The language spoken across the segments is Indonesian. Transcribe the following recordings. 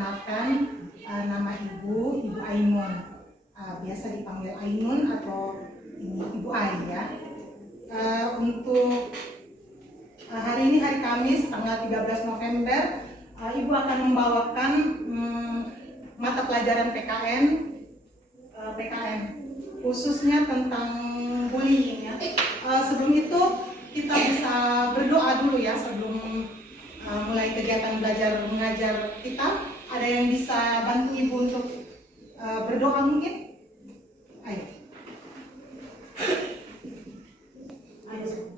perkenalkan, nama Ibu Ainun, biasa dipanggil Ainun atau ini Ibu Ai ya. Untuk hari ini hari Kamis tanggal 13 November, Ibu akan membawakan mata pelajaran PKN khususnya tentang bullying ya. Sebelum itu kita bisa berdoa dulu ya sebelum mulai kegiatan belajar mengajar kita. Ada yang bisa bantu Ibu untuk berdoa mungkin? Ayo.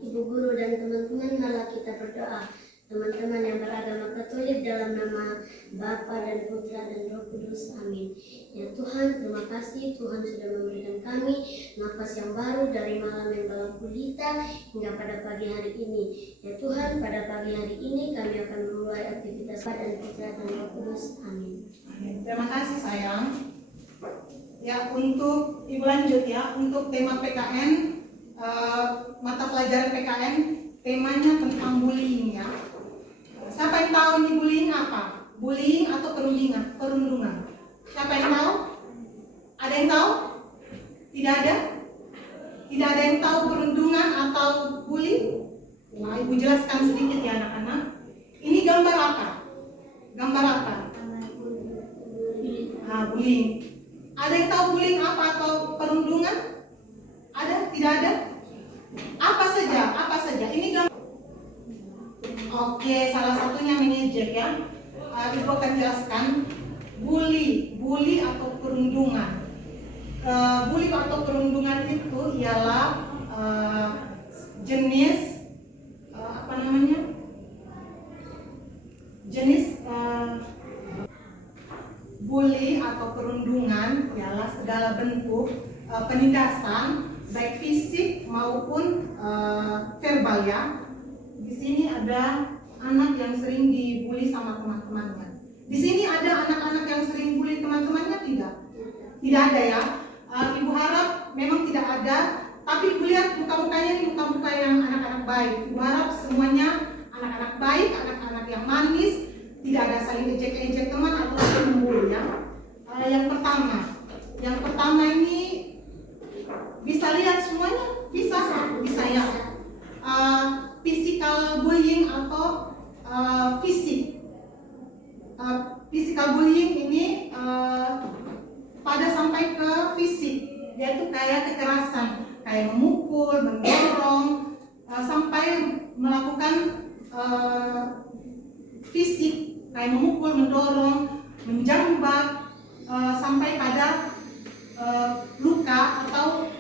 Ibu guru dan teman-teman, malah kita berdoa. Teman-teman yang beragama Katolik, dalam nama Bapa dan Putra dan Roh Kudus, amin. Ya Tuhan, terima kasih Tuhan sudah memberikan kami nafas yang baru dari malam yang gelap gulita hingga pada pagi hari ini. Ya Tuhan, pada pagi hari ini kami akan memulai aktivitas Bapa dan Putra dan Roh Kudus, amin. Terima kasih sayang. Ya, untuk Ibu lanjut ya, untuk tema PKN, mata pelajaran PKN temanya tentang bullying ya. Siapa yang tahu nih bullying apa? Bullying atau perundungan? Siapa yang tahu? Ada yang tahu? Tidak ada? Tidak ada yang tahu perundungan atau bullying? Nah, Ibu jelaskan sedikit ya anak-anak. Ini gambar apa? Gambar apa? Nah, bullying. Ada yang tahu bullying apa atau perundungan? Ada? Tidak ada? Apa saja? Apa saja? Ini gambar. Oke, salah satunya mengejek ya. Ibu akan jelaskan bully atau perundungan. Bully atau perundungan itu ialah jenis bully atau perundungan ialah segala bentuk penindasan baik fisik maupun verbal ya. Di sini ada anak yang sering dibully sama teman-temannya. Di sini ada anak-anak yang sering bully teman-temannya tidak? Tidak ada ya. Ibu harap memang tidak ada. Tapi ibu lihat muka-mukanya ini muka-muka yang anak-anak baik. Ibu harap semuanya anak-anak baik, anak-anak yang manis, tidak ada saling ejek-ejek teman atau saling membuli ya. Yang pertama ini bisa lihat semuanya, bisa ya. Physical bullying atau fisik. Physical bullying ini pada sampai ke fisik, yaitu kayak kekerasan, kayak memukul, mendorong, sampai melakukan fisik, kayak memukul, mendorong, menjambak, sampai pada luka atau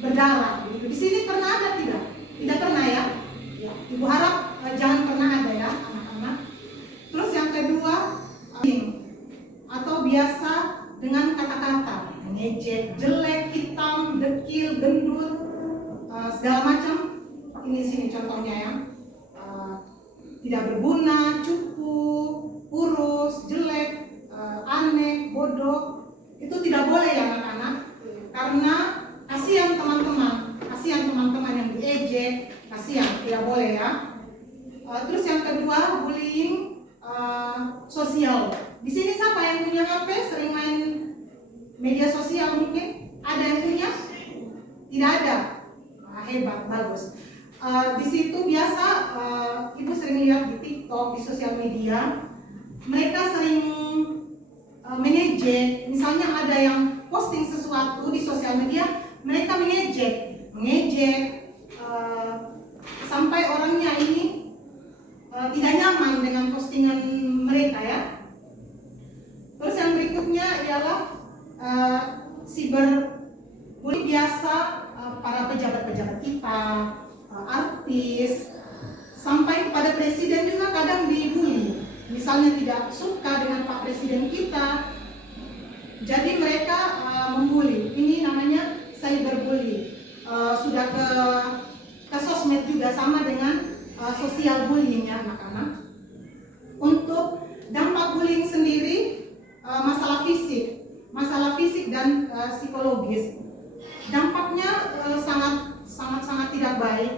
berdarah. Di sini pernah ada tidak? Tidak pernah ya. Ibu harap jangan pernah ada ya anak-anak. Terus yang kedua, atau biasa dengan kata-kata mengejek, jelek, hitam, dekil, gendut, segala macam. Ini sini contohnya ya. Tidak berguna, cupu, kurus, jelek, aneh, bodoh. Itu tidak boleh ya anak-anak. Karena kasihan teman-teman yang diejek, kasihan, tidak boleh ya. Terus yang kedua, bullying sosial. Di sini siapa yang punya HP, sering main media sosial mungkin? Ada yang punya? Tidak ada. Hebat, bagus. Di situ biasa ibu sering lihat di TikTok, di sosial media, mereka sering mengejek. Misalnya ada yang posting sesuatu di sosial media, mereka mengejek, sampai orangnya ini tidak nyaman dengan postingan mereka ya. Terus yang berikutnya ialah cyberbullying biasa, para pejabat-pejabat kita, artis, sampai kepada presiden juga kadang dibully. Misalnya tidak suka dengan Pak Presiden kita, jadi mereka membuli. Ini namanya cyberbullying. Sudah ke sosmed juga, sama dengan sosial bullying ya anak-anak. Untuk dampak bullying sendiri, masalah fisik dan psikologis. Dampaknya sangat tidak baik.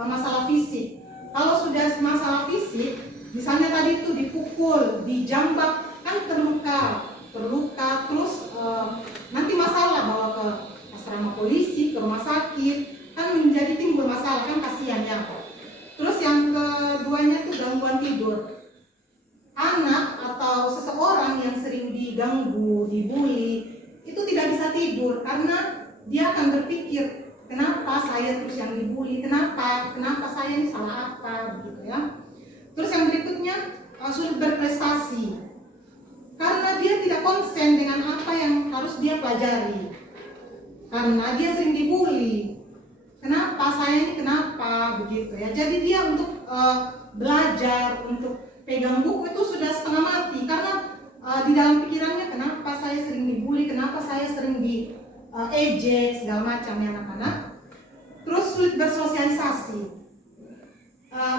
Masalah fisik. Kalau sudah masalah fisik, misalnya tadi itu dipukul, dijambak, kan terluka diganggu, dibully, itu tidak bisa tidur karena dia akan berpikir, kenapa saya terus yang dibully, kenapa saya ini salah apa, begitu ya. Terus yang berikutnya, sulit berprestasi karena dia tidak konsen dengan apa yang harus dia pelajari, karena dia sering dibully. Kenapa saya ini, kenapa, begitu ya. Jadi dia untuk belajar, untuk pegang buku itu sudah setengah mati karena di dalam pikirannya, kenapa saya sering dibully, kenapa saya sering ejek segala macam ya anak-anak. Terus sulit bersosialisasi.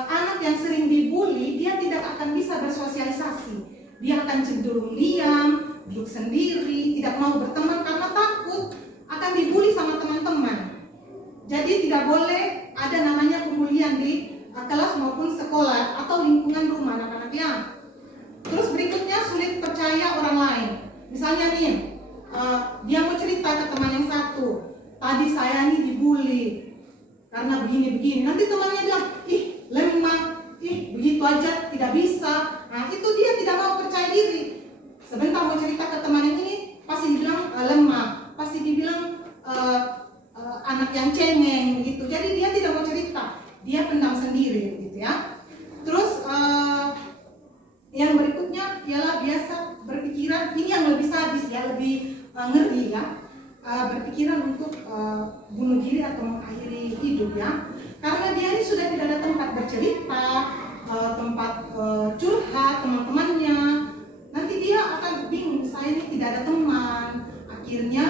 Anak yang sering dibully dia tidak akan bisa bersosialisasi. Dia akan cenderung diam, duduk sendiri, tidak mau berteman karena takut akan dibully sama teman-teman. Jadi tidak boleh ada namanya pembulian di kelas maupun sekolah atau lingkungan rumah anak-anak ya. Terus berikutnya sulit percaya orang lain. Misalnya nih, dia mau cerita ke teman yang satu, tadi saya nih dibully karena begini-begini. Nanti temannya bilang, ih lemah, ih begitu aja tidak bisa. Nah itu dia tidak mau percaya diri. Sebentar mau cerita ke teman yang ini, pasti dibilang lemah, pasti dibilang anak yang cengeng begitu. Jadi dia tidak mau cerita, dia pendam sendiri begitu ya. Terus yang berikutnya ialah biasa berpikiran, ini yang lebih sadis ya, lebih ngeri ya, berpikiran untuk bunuh diri atau mengakhiri hidup ya. Karena dia ini sudah tidak ada tempat bercerita, tempat curhat teman-temannya. Nanti dia akan bingung, saya ini tidak ada teman. Akhirnya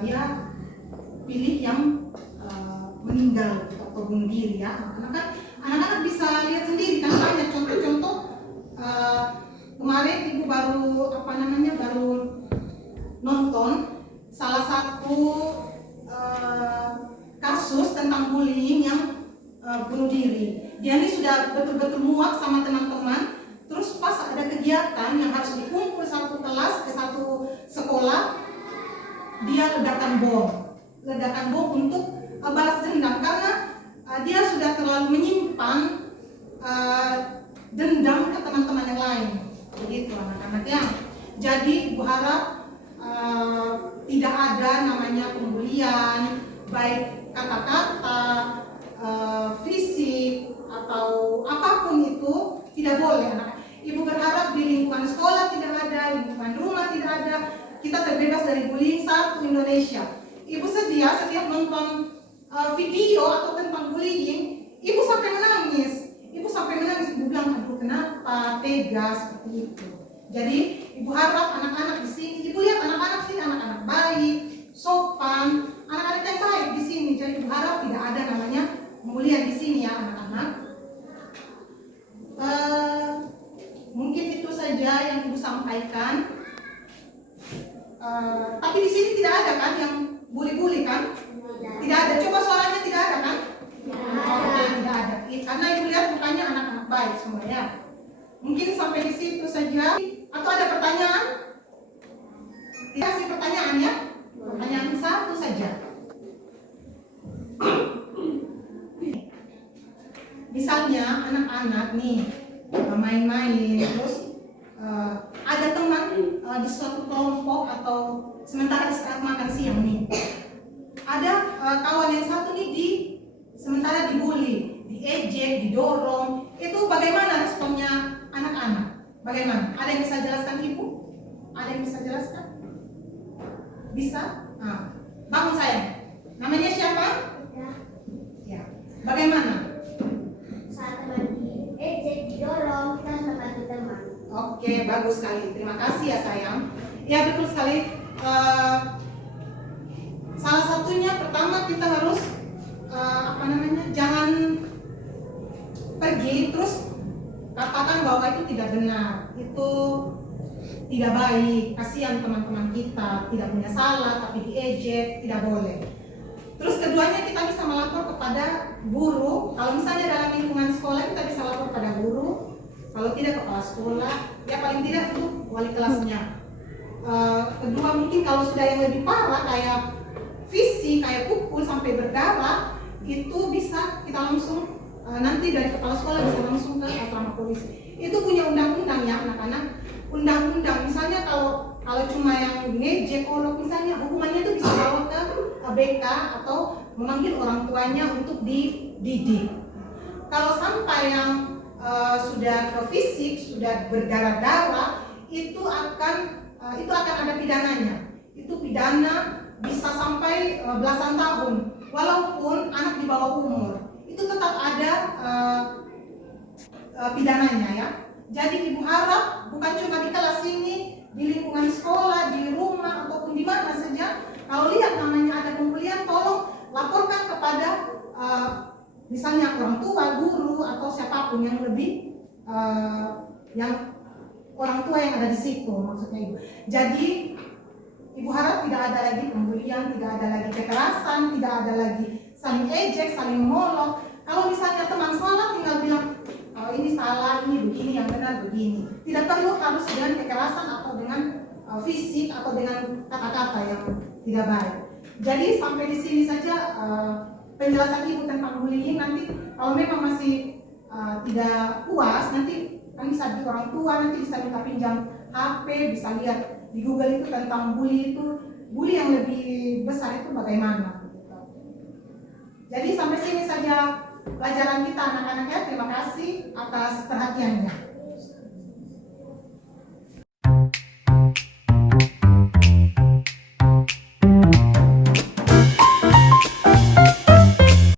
dia pilih yang meninggal atau bunuh diri ya. Anak-anak bisa lihat sendiri kan, banyak contoh-contoh. Kemarin ibu baru nonton salah satu kasus tentang bullying yang bunuh diri. Dia ini sudah betul-betul muak sama teman-teman. Terus pas ada kegiatan yang harus dikumpul satu kelas ke satu sekolah, dia ledakan bom untuk balas dendam karena dia sudah terlalu menyimpan dendam ke teman-teman yang lain. Begitu anak-anak ya. Jadi ibu harap tidak ada namanya pembulian, baik kata-kata, fisik atau apapun itu tidak boleh anak. Ibu berharap di lingkungan sekolah tidak ada, lingkungan rumah tidak ada, kita terbebas dari bullying satu Indonesia. Ibu sedia setiap nonton video atau tentang bullying, ibu sampai menangis. Ibu bilang, aduh kenapa tega seperti itu. Jadi ibu harap anak-anak di sini, ibu lihat anak-anak sini anak-anak baik, sopan, anak-anak yang baik di sini. Jadi ibu harap tidak ada namanya pembulian di sini ya anak-anak. Mungkin itu saja yang ibu sampaikan. Tapi di sini tidak ada kan yang bully-bully kan? Tidak ada. Coba suaranya tidak ada kan? Oke, tidak ada. Karena ibu lihat mukanya anak-anak baik semua ya. Mungkin sampai di situ saja. Atau ada pertanyaan? Tidak sih pertanyaan ya. Pertanyaan satu saja. Misalnya anak-anak nih main-main, terus ada teman di suatu kelompok atau sementara istirahat makan siang nih, ada kawan yang satu nih sementara dibully, diejek, didorong. Itu bagaimana responnya anak-anak? Bagaimana? Ada yang bisa jelaskan ibu? Ada yang bisa jelaskan? Bisa? Bangun sayang. Namanya siapa? Ya. Bagaimana? Saat teman diejek, didorong, kita harus bantu teman. Oke, bagus sekali. Terima kasih ya sayang. Ya betul sekali. Salah satunya pertama kita harus jangan pergi terus katakan bahwa itu tidak benar, itu tidak baik, kasihan teman-teman kita, tidak punya salah tapi diejek, tidak boleh. Terus keduanya kita bisa melapor kepada guru. Kalau misalnya dalam lingkungan sekolah kita bisa lapor pada guru. Kalau tidak kepala sekolah, ya paling tidak itu wali kelasnya. Kedua mungkin kalau sudah yang lebih parah kayak fisik, kayak pukul sampai berdarah, itu bisa kita langsung nanti dari kepala sekolah bisa langsung ke asrama polisi. Itu punya undang-undang ya anak-anak. Undang-undang misalnya Kalau cuma yang ngejek, olok misalnya, hukumannya itu bisa bawa ke BK atau memanggil orang tuanya untuk dididik. Kalau sampai yang sudah ke fisik, sudah berdarah-darah, itu akan ada pidananya. Itu pidana bisa sampai belasan tahun, walaupun anak di bawah umur, itu tetap ada pidananya ya. Jadi ibu harap bukan cuma di kelas ini, di lingkungan sekolah, di rumah ataupun di mana saja, kalau lihat namanya ada pembulian, tolong laporkan kepada misalnya orang tua, guru atau siapapun yang lebih yang orang tua yang ada di situ, maksudnya ibu. Jadi ibu harap tidak ada lagi pembulian, tidak ada lagi kekerasan, tidak ada lagi saling ejek, saling molok. Kalau misalnya teman salah, tinggal bilang, oh ini salah, ini begini, yang benar begini. Tidak perlu harus dengan kekerasan atau dengan fisik atau dengan kata-kata yang tidak baik. Jadi sampai di sini saja penjelasan ibu tentang bullying. Nanti kalau memang masih tidak puas, nanti kan bisa di orang tua, nanti bisa minta pinjam HP, bisa lihat di Google itu tentang bully yang lebih besar itu bagaimana. Jadi sampai sini saja pelajaran kita anak-anak ya. Terima kasih atas perhatiannya.